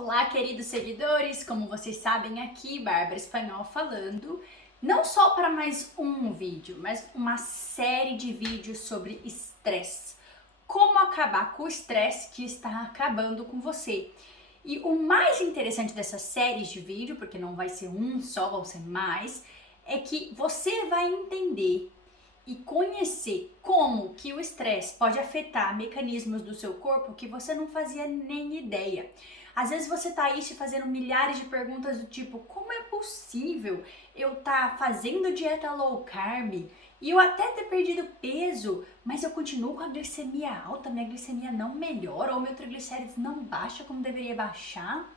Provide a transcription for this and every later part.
Olá, queridos seguidores, como vocês sabem aqui, Bárbara Espanhol falando, não só para mais um vídeo, mas uma série de vídeos sobre estresse. Como acabar com o estresse que está acabando com você. E o mais interessante dessa série de vídeo, porque não vai ser um só, vão ser mais, é que você vai entender e conhecer como que o estresse pode afetar mecanismos do seu corpo que você não fazia nem ideia. Às vezes você tá aí te fazendo milhares de perguntas do tipo, como é possível eu tá fazendo dieta low carb e eu até ter perdido peso, mas eu continuo com a glicemia alta, minha glicemia não melhora ou meu triglicérides não baixa como deveria baixar?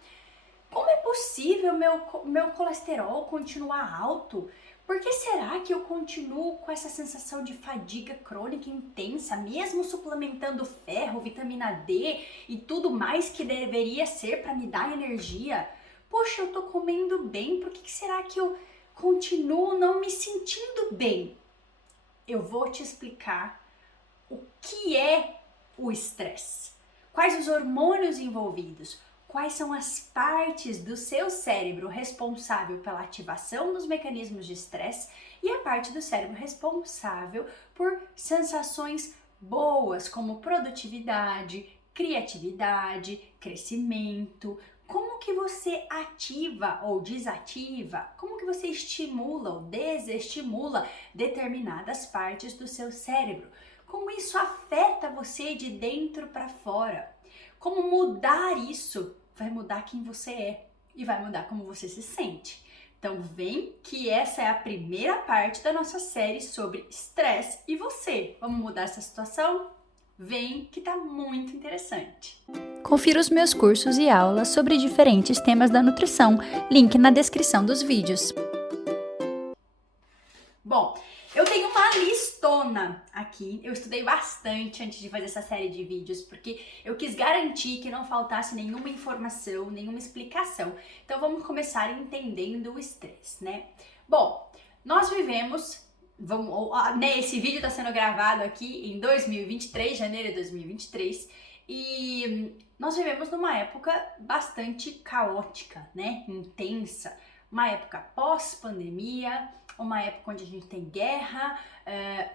Como é possível meu colesterol continuar alto? Por que será que eu continuo com essa sensação de fadiga crônica intensa, mesmo suplementando ferro, vitamina D e tudo mais que deveria ser para me dar energia? Poxa, eu tô comendo bem, por que será que eu continuo não me sentindo bem? Eu vou te explicar o que é o estresse, quais os hormônios envolvidos, quais são as partes do seu cérebro responsável pela ativação dos mecanismos de estresse e a parte do cérebro responsável por sensações boas, como produtividade, criatividade, crescimento. Como que você ativa ou desativa? Como que você estimula ou desestimula determinadas partes do seu cérebro? Como isso afeta você de dentro para fora? Como mudar isso vai mudar quem você é e vai mudar como você se sente. Então vem que essa é a primeira parte da nossa série sobre estresse e você. Vamos mudar essa situação? Vem que tá muito interessante. Confira os meus cursos e aulas sobre diferentes temas da nutrição, link na descrição dos vídeos. Bom, eu tenho uma listona aqui, eu estudei bastante antes de fazer essa série de vídeos, porque eu quis garantir que não faltasse nenhuma informação, nenhuma explicação. Então vamos começar entendendo o estresse, né? Bom, nós vivemos, esse vídeo está sendo gravado aqui em 2023, janeiro de 2023, e nós vivemos numa época bastante caótica, né? Intensa, uma época pós-pandemia, uma época onde a gente tem guerra,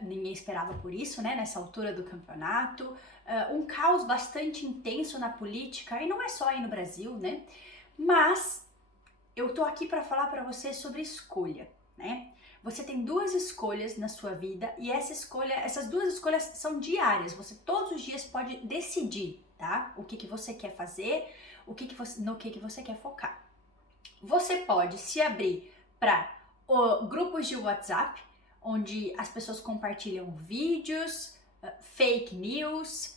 ninguém esperava por isso, né, nessa altura do campeonato, um caos bastante intenso na política, e não é só aí no Brasil, né, mas eu tô aqui para falar para você sobre escolha, né, você tem duas escolhas na sua vida e essas duas escolhas são diárias, você todos os dias pode decidir, tá, o que você quer fazer, no que você quer focar. Você pode se abrir para grupos de WhatsApp, onde as pessoas compartilham vídeos, fake news,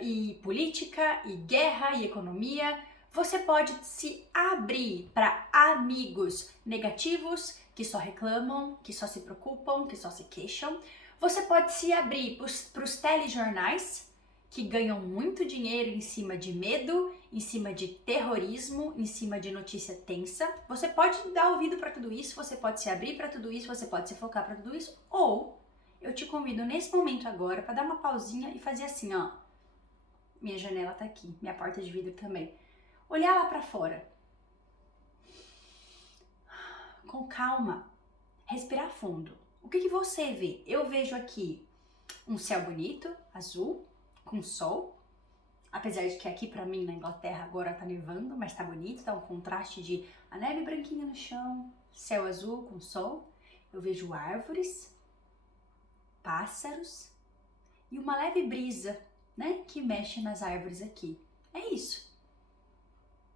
e política, e guerra, e economia. Você pode se abrir para amigos negativos, que só reclamam, que só se preocupam, que só se queixam. Você pode se abrir para os telejornais, que ganham muito dinheiro em cima de medo, em cima de terrorismo, em cima de notícia tensa. Você pode dar ouvido para tudo isso, você pode se abrir para tudo isso, você pode se focar para tudo isso, ou eu te convido nesse momento agora para dar uma pausinha e fazer assim, ó. Minha janela tá aqui, minha porta de vidro também. Olhar lá para fora. Com calma. Respirar fundo. O que você vê? Eu vejo aqui um céu bonito, azul, com sol, apesar de que aqui pra mim na Inglaterra agora tá nevando, mas tá bonito, tá um contraste de a neve branquinha no chão, céu azul com sol. Eu vejo árvores, pássaros e uma leve brisa, né, que mexe nas árvores aqui. É isso.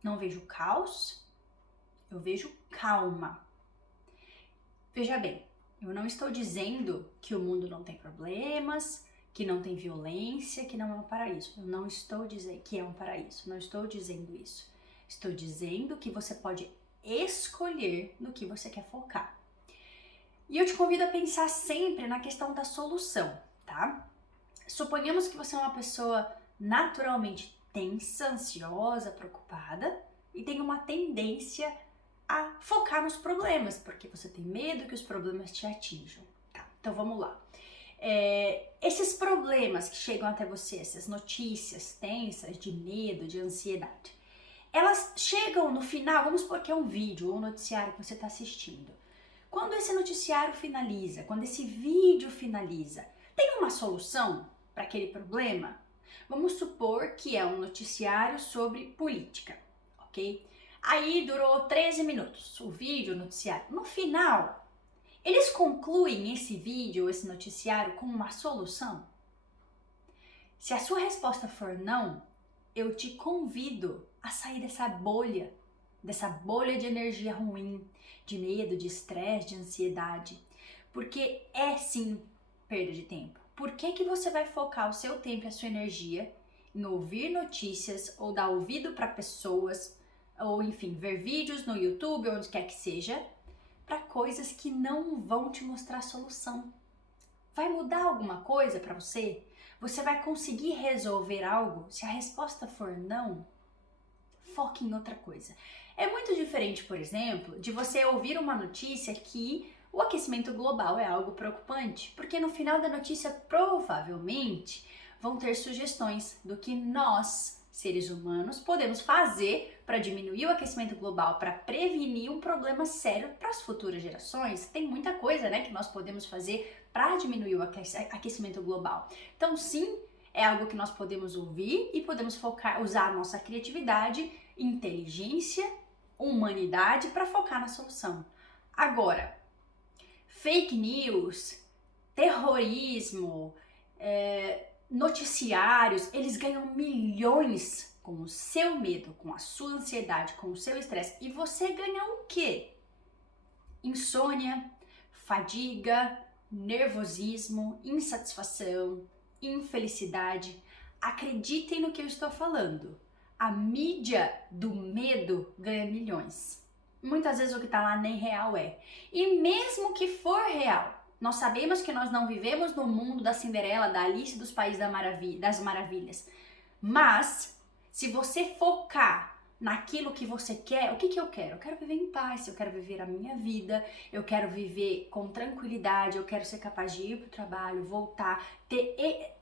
Não vejo caos, eu vejo calma. Veja bem, eu não estou dizendo que o mundo não tem problemas, que não tem violência, que não é um paraíso. Eu não estou dizendo que é um paraíso, não estou dizendo isso. Estou dizendo que você pode escolher no que você quer focar. E eu te convido a pensar sempre na questão da solução, tá? Suponhamos que você é uma pessoa naturalmente tensa, ansiosa, preocupada e tem uma tendência a focar nos problemas, porque você tem medo que os problemas te atinjam. Tá, então vamos lá. Esses problemas que chegam até você, essas notícias tensas de medo, de ansiedade, elas chegam no final, vamos supor que é um vídeo ou um noticiário que você está assistindo. Quando esse noticiário finaliza, quando esse vídeo finaliza, tem uma solução para aquele problema? Vamos supor que é um noticiário sobre política, ok? Aí durou 13 minutos o vídeo, o noticiário. No final, eles concluem esse vídeo, esse noticiário com uma solução? Se a sua resposta for não, eu te convido a sair dessa bolha de energia ruim, de medo, de estresse, de ansiedade. Porque é sim perda de tempo. Por que você vai focar o seu tempo e a sua energia em ouvir notícias ou dar ouvido para pessoas, ou enfim, ver vídeos no YouTube, onde quer que seja, para coisas que não vão te mostrar solução? Vai mudar alguma coisa para você? Você vai conseguir resolver algo? Se a resposta for não, foque em outra coisa. É muito diferente, por exemplo, de você ouvir uma notícia que o aquecimento global é algo preocupante, porque no final da notícia provavelmente vão ter sugestões do que nós, seres humanos, podemos fazer para diminuir o aquecimento global, para prevenir um problema sério para as futuras gerações. Tem muita coisa, né, que nós podemos fazer para diminuir o aquecimento global. Então, sim, é algo que nós podemos ouvir e podemos focar, usar a nossa criatividade, inteligência, humanidade para focar na solução. Agora, fake news, terrorismo, noticiários, eles ganham milhões com o seu medo, com a sua ansiedade, com o seu estresse. E você ganha o quê? Insônia, fadiga, nervosismo, insatisfação, infelicidade. Acreditem no que eu estou falando. A mídia do medo ganha milhões. Muitas vezes o que está lá nem real é. E mesmo que for real, nós sabemos que nós não vivemos no mundo da Cinderela, da Alice dos Países das Maravilhas. Mas, se você focar naquilo que você quer, o que eu quero? Eu quero viver em paz, eu quero viver a minha vida, eu quero viver com tranquilidade, eu quero ser capaz de ir para o trabalho, voltar, ter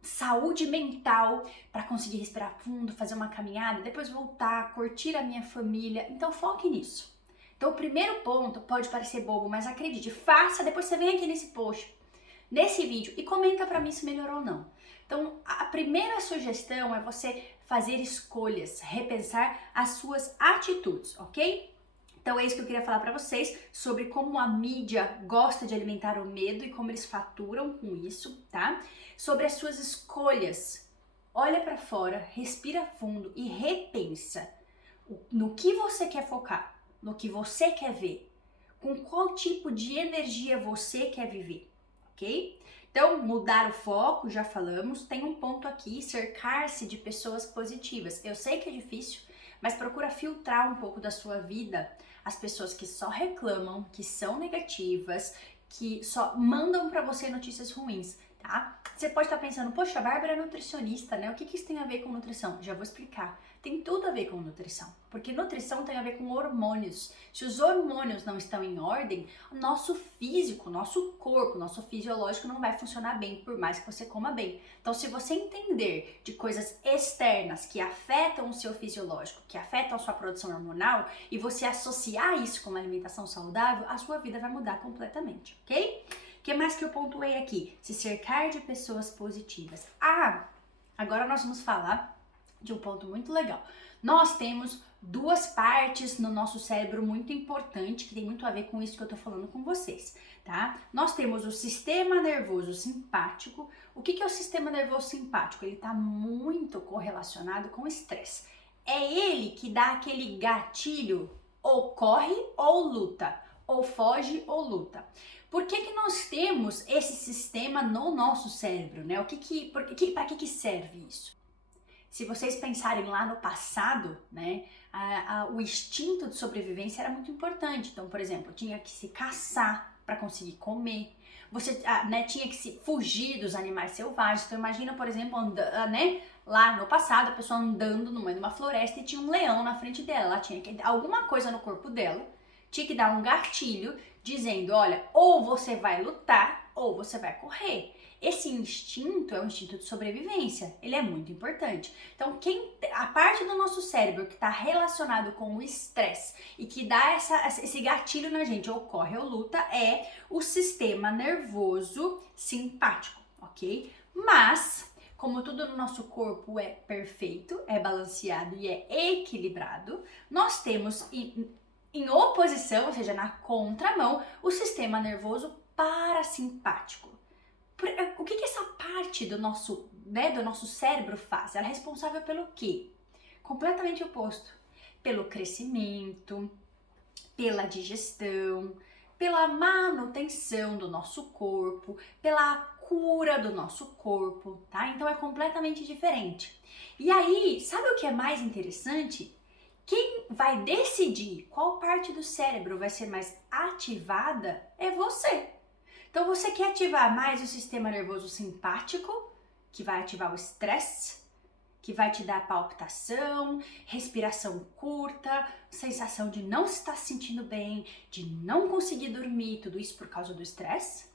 saúde mental para conseguir respirar fundo, fazer uma caminhada, depois voltar, curtir a minha família. Então foque nisso. Então o primeiro ponto pode parecer bobo, mas acredite, faça, depois você vem aqui nesse post, nesse vídeo e comenta para mim se melhorou ou não. Então a primeira sugestão é você fazer escolhas, repensar as suas atitudes, ok? Então é isso que eu queria falar para vocês sobre como a mídia gosta de alimentar o medo e como eles faturam com isso, tá? Sobre as suas escolhas. Olha para fora, respira fundo e repensa no que você quer focar, no que você quer ver, com qual tipo de energia você quer viver, ok? Então, mudar o foco, já falamos, tem um ponto aqui, cercar-se de pessoas positivas. Eu sei que é difícil, mas procura filtrar um pouco da sua vida as pessoas que só reclamam, que são negativas, que só mandam pra você notícias ruins, tá? Você pode estar pensando, poxa, a Bárbara é nutricionista, né? O que isso tem a ver com nutrição? Já vou explicar. Tem tudo a ver com nutrição, porque nutrição tem a ver com hormônios. Se os hormônios não estão em ordem, o nosso físico, nosso corpo, nosso fisiológico não vai funcionar bem, por mais que você coma bem. Então, se você entender de coisas externas que afetam o seu fisiológico, que afetam a sua produção hormonal, e você associar isso com uma alimentação saudável, a sua vida vai mudar completamente, ok? O que mais que eu pontuei aqui? Se cercar de pessoas positivas. Agora nós vamos falar de um ponto muito legal. Nós temos duas partes no nosso cérebro muito importante, que tem muito a ver com isso que eu tô falando com vocês, tá? Nós temos o sistema nervoso simpático. O que é o sistema nervoso simpático? Ele tá muito correlacionado com o estresse. É ele que dá aquele gatilho, ou corre ou luta, ou foge ou luta. Por que nós temos esse sistema no nosso cérebro, né? Para que serve isso? Se vocês pensarem lá no passado, né, o instinto de sobrevivência era muito importante. Então, por exemplo, tinha que se caçar para conseguir comer. Você tinha que se fugir dos animais selvagens. Então, imagina, por exemplo, lá no passado, a pessoa andando no meio de uma floresta e tinha um leão na frente dela. Ela tinha que alguma coisa no corpo dela, tinha que dar um gatilho dizendo, olha, ou você vai lutar ou você vai correr. Esse instinto é um instinto de sobrevivência, ele é muito importante. Então, a parte do nosso cérebro que está relacionado com o estresse e que dá esse gatilho na gente, ou corre ou luta, é o sistema nervoso simpático, ok? Mas, como tudo no nosso corpo é perfeito, é balanceado e é equilibrado, nós temos em oposição, ou seja, na contramão, o sistema nervoso parasimpático. O que essa parte do nosso cérebro faz? Ela é responsável pelo quê? Completamente oposto. Pelo crescimento, pela digestão, pela manutenção do nosso corpo, pela cura do nosso corpo, tá? Então é completamente diferente. E aí, sabe o que é mais interessante? Quem vai decidir qual parte do cérebro vai ser mais ativada é você. Então você quer ativar mais o sistema nervoso simpático, que vai ativar o estresse, que vai te dar palpitação, respiração curta, sensação de não estar se sentindo bem, de não conseguir dormir, tudo isso por causa do estresse?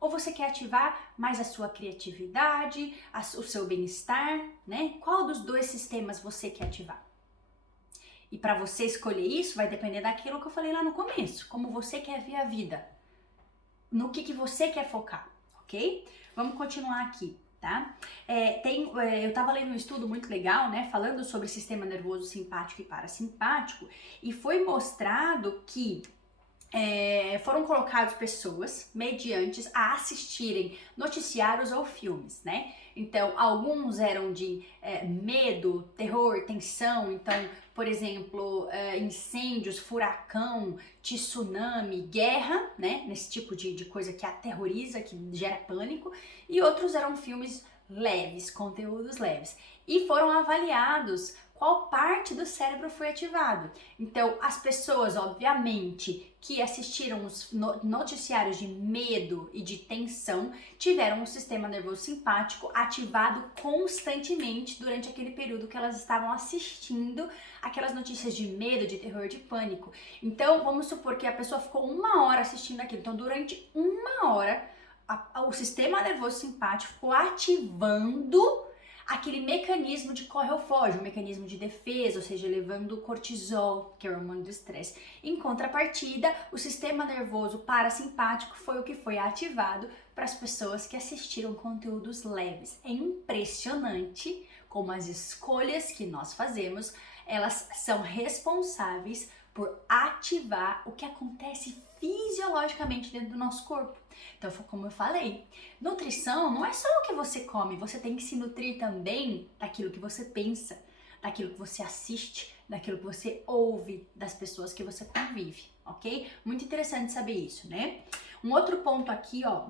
Ou você quer ativar mais a sua criatividade, o seu bem-estar, né? Qual dos dois sistemas você quer ativar? E para você escolher isso vai depender daquilo que eu falei lá no começo, como você quer ver a vida, no que você quer focar, ok? Vamos continuar aqui, tá? Eu tava lendo um estudo muito legal, né, falando sobre sistema nervoso simpático e parasimpático, e foi mostrado que foram colocadas pessoas mediantes a assistirem noticiários ou filmes, né? Então, alguns eram de medo, terror, tensão. Então, por exemplo, incêndios, furacão, tsunami, guerra, né? Nesse tipo de coisa que aterroriza, que gera pânico. E outros eram filmes leves, conteúdos leves. E foram avaliados qual parte do cérebro foi ativado. Então, as pessoas, obviamente, que assistiram os noticiários de medo e de tensão, tiveram um sistema nervoso simpático ativado constantemente durante aquele período que elas estavam assistindo aquelas notícias de medo, de terror, de pânico. Então, vamos supor que a pessoa ficou 1 hora assistindo aquilo. Então, durante 1 hora, o sistema nervoso simpático ficou ativando aquele mecanismo de corre ou foge, um mecanismo de defesa, ou seja, elevando o cortisol, que é o hormônio do estresse. Em contrapartida, o sistema nervoso parasimpático foi o que foi ativado para as pessoas que assistiram conteúdos leves. É impressionante como as escolhas que nós fazemos, elas são responsáveis por ativar o que acontece fisiologicamente dentro do nosso corpo. Então, como eu falei, nutrição não é só o que você come, você tem que se nutrir também daquilo que você pensa, daquilo que você assiste, daquilo que você ouve, das pessoas que você convive, ok? Muito interessante saber isso, né? Um outro ponto aqui, ó,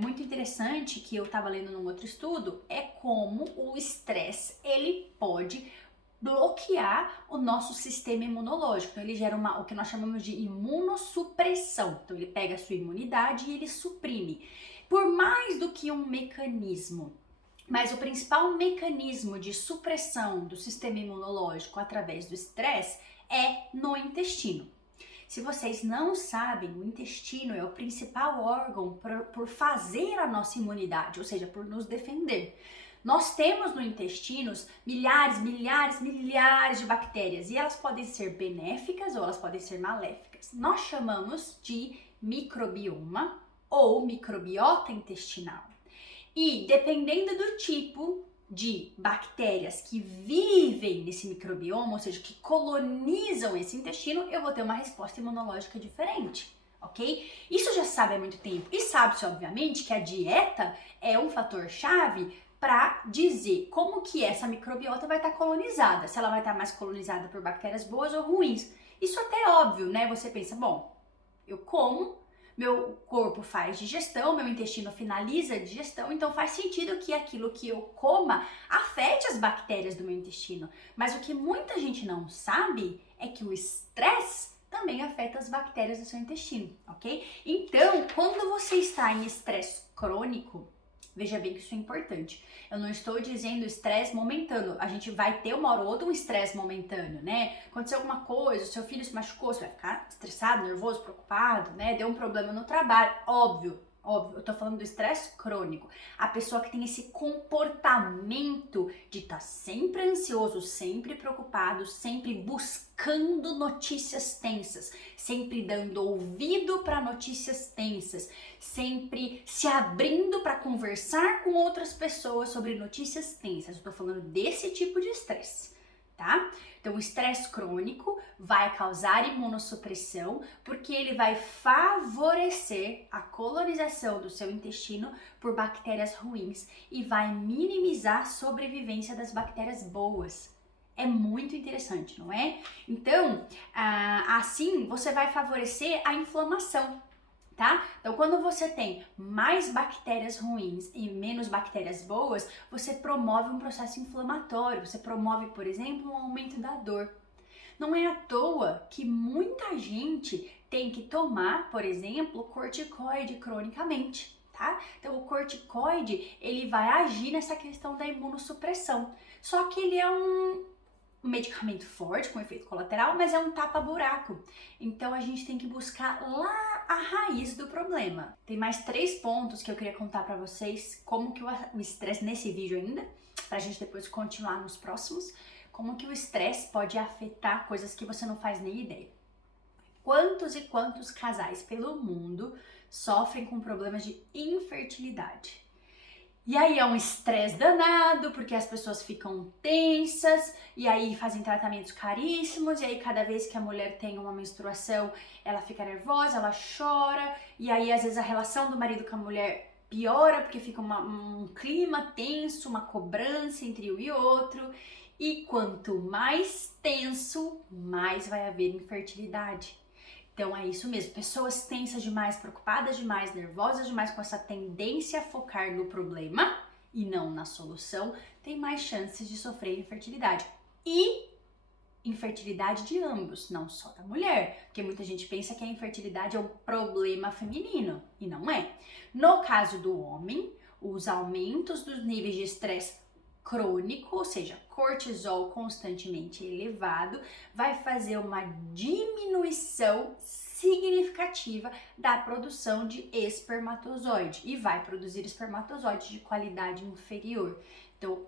muito interessante que eu tava lendo num outro estudo, é como o estresse, ele pode bloquear o nosso sistema imunológico. Então, ele gera o que nós chamamos de imunossupressão. Então, ele pega a sua imunidade e ele suprime. Por mais do que um mecanismo, mas o principal mecanismo de supressão do sistema imunológico através do estresse é no intestino. Se vocês não sabem, o intestino é o principal órgão por fazer a nossa imunidade, ou seja, por nos defender. Nós temos no intestino milhares de bactérias e elas podem ser benéficas ou elas podem ser maléficas. Nós chamamos de microbioma ou microbiota intestinal. E dependendo do tipo de bactérias que vivem nesse microbioma, ou seja, que colonizam esse intestino, eu vou ter uma resposta imunológica diferente. Ok? Isso já se sabe há muito tempo. E sabe-se, obviamente, que a dieta é um fator-chave para dizer como que essa microbiota vai estar colonizada, se ela vai estar mais colonizada por bactérias boas ou ruins. Isso até é óbvio, né? Você pensa, bom, eu como, meu corpo faz digestão, meu intestino finaliza a digestão, então faz sentido que aquilo que eu coma afete as bactérias do meu intestino. Mas o que muita gente não sabe é que o estresse também afeta as bactérias do seu intestino, ok? Então, quando você está em estresse crônico, veja bem que isso é importante. Eu não estou dizendo estresse momentâneo. A gente vai ter uma hora ou outra um estresse momentâneo, né? Aconteceu alguma coisa, o seu filho se machucou, você vai ficar estressado, nervoso, preocupado, né? Deu um problema no trabalho, óbvio, Óbvio, eu tô falando do estresse crônico. A pessoa que tem esse comportamento de estar sempre ansioso, sempre preocupado, sempre buscando notícias tensas, sempre dando ouvido para notícias tensas, sempre se abrindo para conversar com outras pessoas sobre notícias tensas. Eu tô falando desse tipo de estresse. Tá? Então, o estresse crônico vai causar imunossupressão porque ele vai favorecer a colonização do seu intestino por bactérias ruins e vai minimizar a sobrevivência das bactérias boas. É muito interessante, não é? Então, assim você vai favorecer a inflamação. Tá? Então, quando você tem mais bactérias ruins e menos bactérias boas, você promove um processo inflamatório, você promove, por exemplo, um aumento da dor. Não é à toa que muita gente tem que tomar, por exemplo, corticoide cronicamente, tá? Então, o corticoide, ele vai agir nessa questão da imunossupressão. Só que ele é um medicamento forte, com efeito colateral, mas é um tapa-buraco. Então a gente tem que buscar lá a raiz do problema. Tem mais 3 pontos que eu queria contar pra vocês, como que o estresse, nesse vídeo ainda, pra gente depois continuar nos próximos, como que o estresse pode afetar coisas que você não faz nem ideia. Quantos e quantos casais pelo mundo sofrem com problemas de infertilidade? E aí é um estresse danado, porque as pessoas ficam tensas, e aí fazem tratamentos caríssimos, e aí cada vez que a mulher tem uma menstruação, ela fica nervosa, ela chora, e aí às vezes a relação do marido com a mulher piora, porque fica um clima tenso, uma cobrança entre um e outro, e quanto mais tenso, mais vai haver infertilidade. Então é isso mesmo, pessoas tensas demais, preocupadas demais, nervosas demais, com essa tendência a focar no problema e não na solução, tem mais chances de sofrer infertilidade. E infertilidade de ambos, não só da mulher, porque muita gente pensa que a infertilidade é um problema feminino, e não é. No caso do homem, os aumentos dos níveis de estresse crônico, ou seja, cortisol constantemente elevado, vai fazer uma diminuição significativa da produção de espermatozoide e vai produzir espermatozoide de qualidade inferior. Então,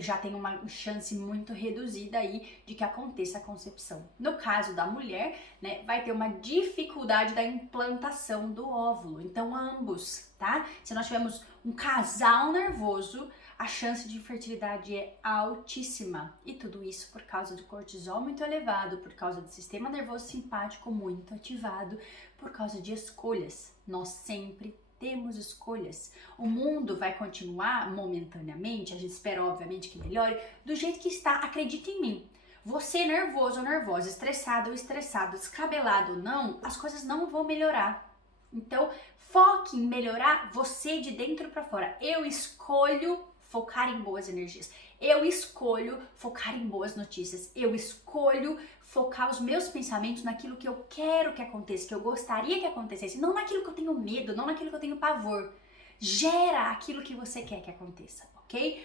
já tem uma chance muito reduzida aí de que aconteça a concepção. No caso da mulher, né, vai ter uma dificuldade da implantação do óvulo. Então, ambos, tá? Se nós tivermos um casal nervoso, a chance de infertilidade é altíssima. E tudo isso por causa do cortisol muito elevado, por causa do sistema nervoso simpático muito ativado, por causa de escolhas. Nós sempre temos escolhas. O mundo vai continuar momentaneamente, a gente espera obviamente que melhore, do jeito que está, acredita em mim. Você nervoso ou nervosa, estressado ou estressado, descabelado ou não, as coisas não vão melhorar. Então, foque em melhorar você de dentro para fora. Eu escolho focar em boas energias. Eu escolho focar em boas notícias. Eu escolho focar os meus pensamentos naquilo que eu quero que aconteça, que eu gostaria que acontecesse, não naquilo que eu tenho medo, não naquilo que eu tenho pavor. Gera aquilo que você quer que aconteça, ok?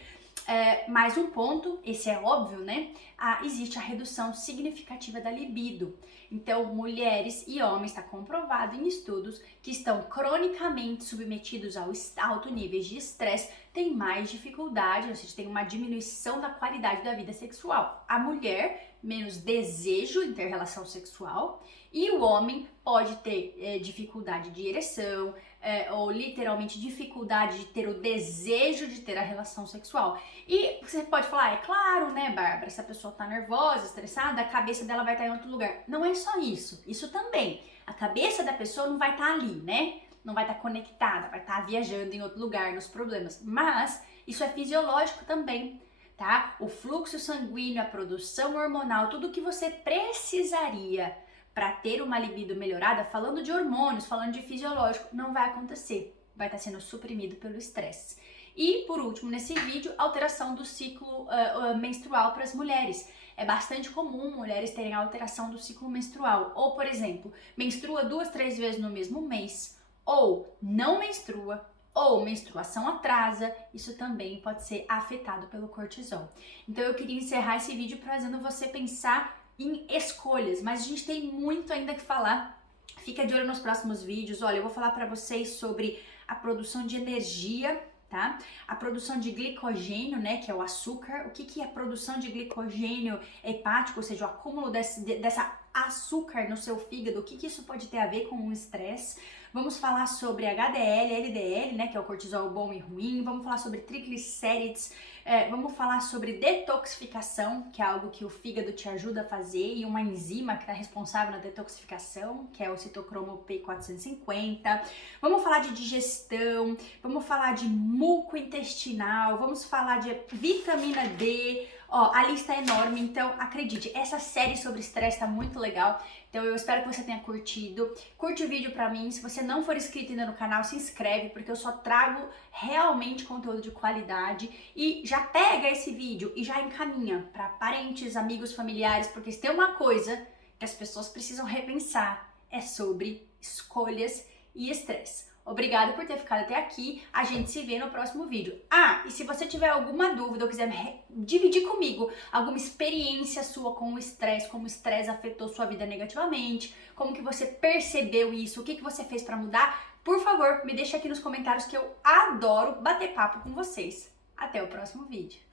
Mais um ponto, esse é óbvio, né? Existe a redução significativa da libido. Então, mulheres e homens, está comprovado em estudos que estão cronicamente submetidos a alto níveis de estresse, têm mais dificuldade, ou seja, tem uma diminuição da qualidade da vida sexual. A mulher, menos desejo em ter relação sexual, e o homem pode ter dificuldade de ereção, ou literalmente dificuldade de ter o desejo de ter a relação sexual. E você pode falar, é claro, né, Bárbara, se a pessoa tá nervosa, estressada, a cabeça dela vai estar em outro lugar. Não é só isso, isso também. A cabeça da pessoa não vai estar ali, né? Não vai estar conectada, vai estar viajando em outro lugar nos problemas. Mas isso é fisiológico também, tá? O fluxo sanguíneo, a produção hormonal, tudo que você precisaria para ter uma libido melhorada, falando de hormônios, falando de fisiológico, não vai acontecer. Vai estar sendo suprimido pelo estresse. E, por último, nesse vídeo, alteração do ciclo menstrual para as mulheres. É bastante comum mulheres terem alteração do ciclo menstrual. Ou, por exemplo, menstrua 2, 3 vezes no mesmo mês, ou não menstrua, ou menstruação atrasa, isso também pode ser afetado pelo cortisol. Então eu queria encerrar esse vídeo fazendo você pensar em escolhas, mas a gente tem muito ainda que falar. Fica de olho nos próximos vídeos. Olha, eu vou falar para vocês sobre a produção de energia, tá? A produção de glicogênio, né, que é o açúcar. O que é a produção de glicogênio hepático, ou seja, o acúmulo dessa açúcar no seu fígado, o que isso pode ter a ver com o estresse. Vamos falar sobre HDL, LDL, né, que é o cortisol bom e ruim. Vamos falar sobre triglicérides. Vamos falar sobre detoxificação, que é algo que o fígado te ajuda a fazer, e uma enzima que está responsável na detoxificação, que é o citocromo P450. Vamos falar de digestão, vamos falar de muco intestinal, vamos falar de vitamina D. Ó, a lista é enorme, então acredite, essa série sobre estresse tá muito legal. Então eu espero que você tenha curtido. Curte o vídeo pra mim. Se você não for inscrito ainda no canal, se inscreve, porque eu só trago realmente conteúdo de qualidade. E já pega esse vídeo e já encaminha para parentes, amigos, familiares, porque se tem uma coisa que as pessoas precisam repensar, é sobre escolhas e estresse. Obrigada por ter ficado até aqui. A gente se vê no próximo vídeo. Ah, e se você tiver alguma dúvida ou quiser dividir comigo alguma experiência sua com o estresse, como o estresse afetou sua vida negativamente, como que você percebeu isso, o que você fez para mudar, por favor, me deixa aqui nos comentários que eu adoro bater papo com vocês. Até o próximo vídeo.